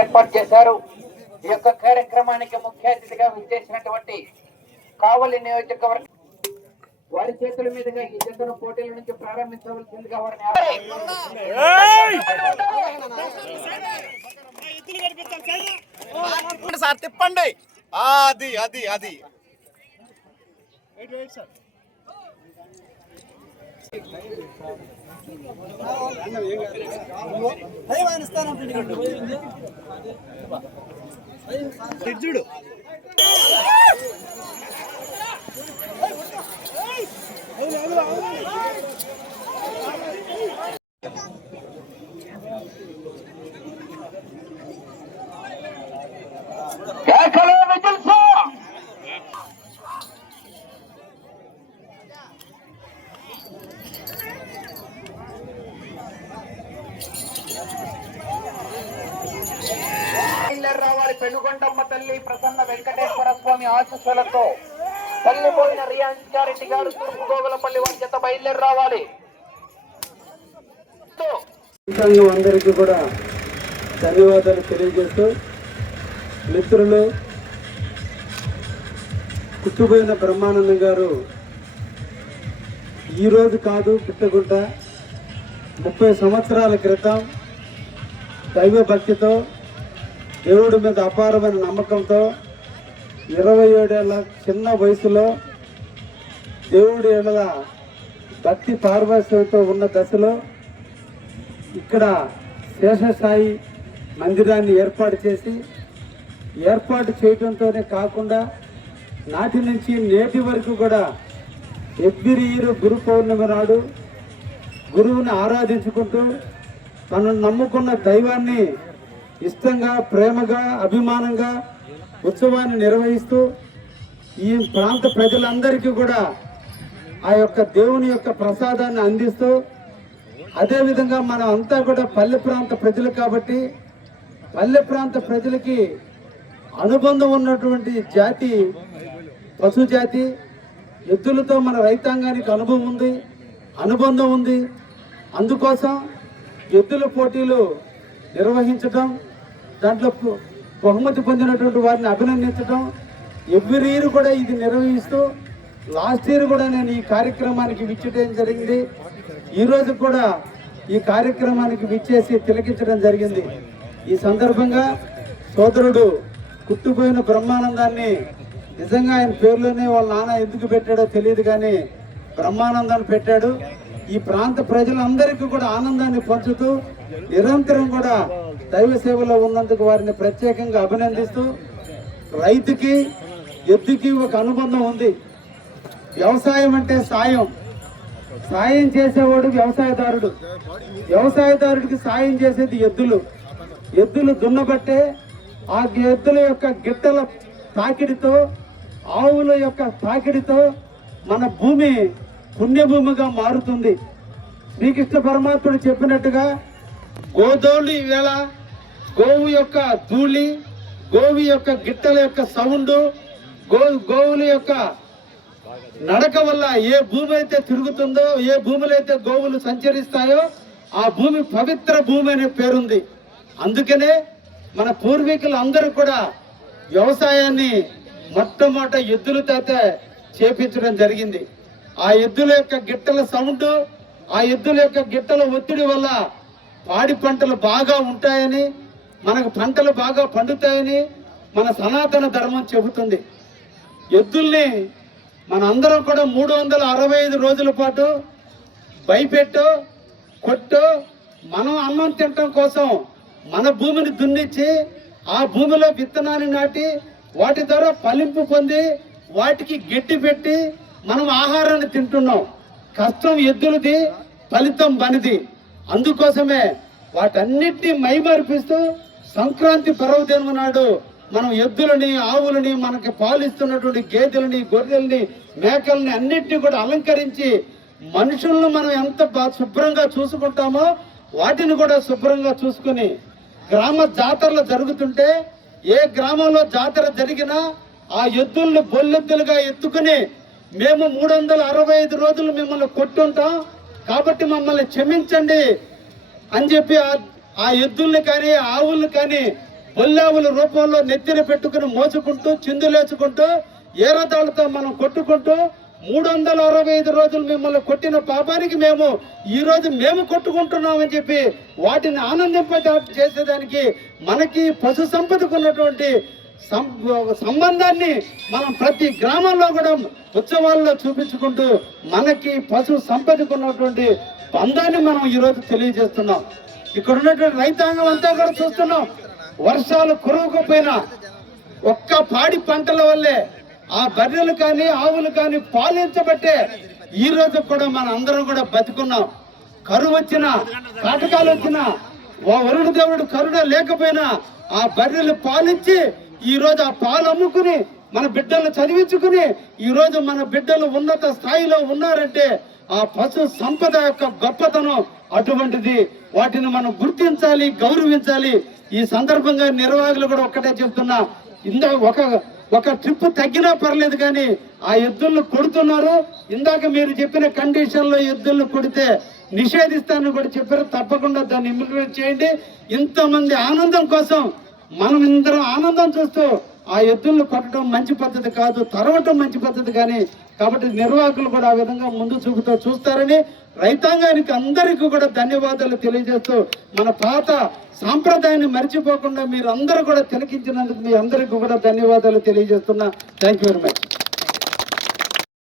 ఏర్పాటు చేశారు. ఈ యొక్క కార్యక్రమానికి ముఖ్య అతిథిగా విచ్చేసినటువంటి కావలి నియోజకవర్గ వారి చేతుల మీదుగా ఈ జతను పోటీల నుంచి ప్రారంభించవలసిందిగా వారిని తిప్పండి. అది అది అది చూడు. రావాలి. పెనుగొండమ్మ తల్లి ప్రసన్న వెంకటేశ్వర స్వామి ఆశీస్సులతో తల్లిపోయిన రియాన్చారెడ్డి గారు తూర్పు గోగులపల్లి వారి చేత బయలుదేరి రావాలి. అందరికీ కూడా ధన్యవాదాలు తెలియజేస్తూ, మిత్రులు కుట్టుబోయిన బ్రహ్మానందం గారు ఈరోజు కాదు, పుట్టగుంట 30 సంవత్సరాల క్రితం దైవ భక్తితో, దేవుడి మీద అపారమైన నమ్మకంతో 27 ఏళ్ల చిన్న వయసులో దేవుడి ఏళ్ళ భక్తి పార్వశ్యంతో ఉన్న దశలో ఇక్కడ శేషసాయి మందిరాన్ని ఏర్పాటు చేయడంతోనే కాకుండా నాటి నుంచి నేటి వరకు కూడా ఎవ్రీ ఇయర్ గురు పౌర్ణమి నాడు గురువుని ఆరాధించుకుంటూ తను నమ్ముకున్న దైవాన్ని ఇష్టంగా, ప్రేమగా, అభిమానంగా ఉత్సవాన్ని నిర్వహిస్తూ ఈ ప్రాంత ప్రజలందరికీ కూడా ఆ యొక్క దేవుని యొక్క ప్రసాదాన్ని అందిస్తూ, అదేవిధంగా మనం అంతా కూడా పల్లె ప్రాంత ప్రజలు కాబట్టి పల్లె ప్రాంత ప్రజలకి అనుబంధం ఉన్నటువంటి జాతి పశు జాతి. ఎద్దులతో మన రైతాంగానికి అనుబంధం ఉంది. అందుకోసం ఎద్దుల పోటీలు నిర్వహించడం, దాంట్లో బహుమతి పొందినటువంటి వారిని అభినందించడం, ఎవ్రీ ఇయర్ కూడా ఇది నిర్వహిస్తూ లాస్ట్ ఇయర్ కూడా నేను ఈ కార్యక్రమానికి విచ్చేయడం జరిగింది. ఈరోజు కూడా ఈ కార్యక్రమానికి విచ్చేసి తిలకించడం జరిగింది. ఈ సందర్భంగా సోదరుడు కుట్టుపోయిన బ్రహ్మానందాన్ని, నిజంగా ఆయన పేరులోనే వాళ్ళ నాన్న ఎందుకు పెట్టాడో తెలియదు కానీ బ్రహ్మానందాన్ని పెట్టాడు. ఈ ప్రాంత ప్రజలందరికీ కూడా ఆనందాన్ని పంచుతూ నిరంతరం కూడా దైవ సేవలో ఉన్నందుకు వారిని ప్రత్యేకంగా అభినందిస్తూ, రైతుకి ఎద్దుకి ఒక అనుబంధం ఉంది. వ్యవసాయం అంటే సాయం చేసేవాడు వ్యవసాయదారుడికి సాయం చేసేది ఎద్దులు దున్నబట్టే ఆ ఎద్దుల యొక్క గిట్టల తాకిడితో, ఆవుల యొక్క తాకిడితో మన భూమి పుణ్యభూమిగా మారుతుంది. శ్రీకృష్ణ పరమాత్ముడు చెప్పినట్టుగా గోధోళి ఈవేళ గోవు యొక్క ధూళి, గోవు యొక్క గిట్టల యొక్క సౌండ్, గోవుల యొక్క నడక వల్ల ఏ భూమి అయితే తిరుగుతుందో, ఏ భూమిలో అయితే గోవులు సంచరిస్తాయో ఆ భూమి పవిత్ర భూమి అనే పేరుంది. అందుకనే మన పూర్వీకులు అందరూ కూడా వ్యవసాయాన్ని మొట్టమొదట ఎద్దులతో చేపించడం జరిగింది. ఆ ఎద్దుల యొక్క గిట్టల సౌండ్, ఆ ఎద్దుల యొక్క గిట్టల ఒత్తిడి వల్ల పాడి పంటలు బాగా ఉంటాయని, మనకు పంటలు బాగా పండుతాయని మన సనాతన ధర్మం చెబుతుంది. ఎద్దుల్ని మనందరం కూడా 365 రోజుల పాటు భయపెట్టో కొట్టో మనం అన్నం తినటం కోసం మన భూమిని దున్నిచ్చి ఆ భూమిలో విత్తనాన్ని నాటి వాటి ద్వారా ఫలింపు పొంది వాటికి గట్టి పెట్టి మనం ఆహారాన్ని తింటున్నాం. కష్టం ఎద్దులది, ఫలితం బనిది. అందుకోసమే వాటన్నిటినీ మైమర్పిస్తూ సంక్రాంతి పర్వదినం నాడు మనం ఎద్దులని, ఆవులని, మనకి పాలిస్తున్నటువంటి గేదెలని, గొర్రెల్ని, మేకల్ని అన్నిటినీ కూడా అలంకరించి మనుషులను మనం ఎంత శుభ్రంగా చూసుకుంటామో వాటిని కూడా శుభ్రంగా చూసుకుని, గ్రామ జాతరలు జరుగుతుంటే ఏ గ్రామంలో జాతర జరిగినా ఆ ఎద్దుల్ని బొల్లెద్దులుగా ఎత్తుకుని మేము 365 రోజులు మిమ్మల్ని కొట్టుంటాం కాబట్టి మమ్మల్ని క్షమించండి అని చెప్పి ఆ ఎద్దుల్ని కానీ ఆవుల్ని కానీ బొల్లావుల రూపంలో నెత్తిన పెట్టుకుని మోసుకుంటూ చిందులేసుకుంటూ ఏరదాళ్ళతో మనం కొట్టుకుంటూ 365 రోజులు మిమ్మల్ని కొట్టిన పాపానికి ఈ రోజు మేము కొట్టుకుంటున్నామని చెప్పి వాటిని చేసేదానికి మనకి పశు సంపదకు ఉన్నటువంటి సంబంధాన్ని మనం ప్రతి గ్రామంలో కూడా ఉత్సవాల్లో చూపించుకుంటూ మనకి పశు సంపదకు ఉన్నటువంటి బంధాన్ని మనం ఈరోజు తెలియజేస్తున్నాం. ఇక్కడ ఉన్నటువంటి రైతాంగం అంతా కూడా చూస్తున్నాం. వర్షాలు కురవకపోయినా ఒక్క పాడి పంటల వల్లే ఆ బర్రెలు కానీ ఆవులు కానీ పాలించబట్టే ఈ రోజు కూడా మన అందరం కూడా బతుకున్నాం. కరువు వచ్చినా కాటకాలు వచ్చినా వరుణ దేవుడు కరుణ లేకపోయినా ఆ బర్రెలు పాలించి ఈ రోజు ఆ పాలు అమ్ముకుని మన బిడ్డలు చదివించుకుని ఈ రోజు మన బిడ్డలు ఉన్నత స్థాయిలో ఉన్నారంటే ఆ పశు సంపద యొక్క గొప్పతనం అటువంటిది. వాటిని మనం గుర్తించాలి, గౌరవించాలి. ఈ సందర్భంగా నిర్వాహకులు కూడా ఒక్కటే చెప్తున్నా, ఒక ట్రిప్ తగ్గినా పర్లేదు కానీ ఆ ఎద్దులను కొడుతున్నారు. ఇందాక మీరు చెప్పిన కండిషన్ లో ఎద్దులను కొడితే నిషేధిస్తానని కూడా చెప్పారు. తప్పకుండా దాన్ని ఇంప్లిమెంట్ చేయండి. ఇంతమంది ఆనందం కోసం మనం ఇందరం ఆనందం చూస్తూ ఆ ఎద్దులను కొట్టడం మంచి పద్ధతి కాదు, తరవటం మంచి పద్ధతి కానీ. కాబట్టి నిర్వాహకులు కూడా ఆ విధంగా ముందు చూపుతూ చూస్తారని రైతాంగానికి అందరికీ కూడా ధన్యవాదాలు తెలియజేస్తూ మన పాత సాంప్రదాయాన్ని మర్చిపోకుండా మీరు అందరూ కూడా తిలకించినందుకు మీ అందరికీ కూడా ధన్యవాదాలు తెలియజేస్తున్నా. Thank you very much.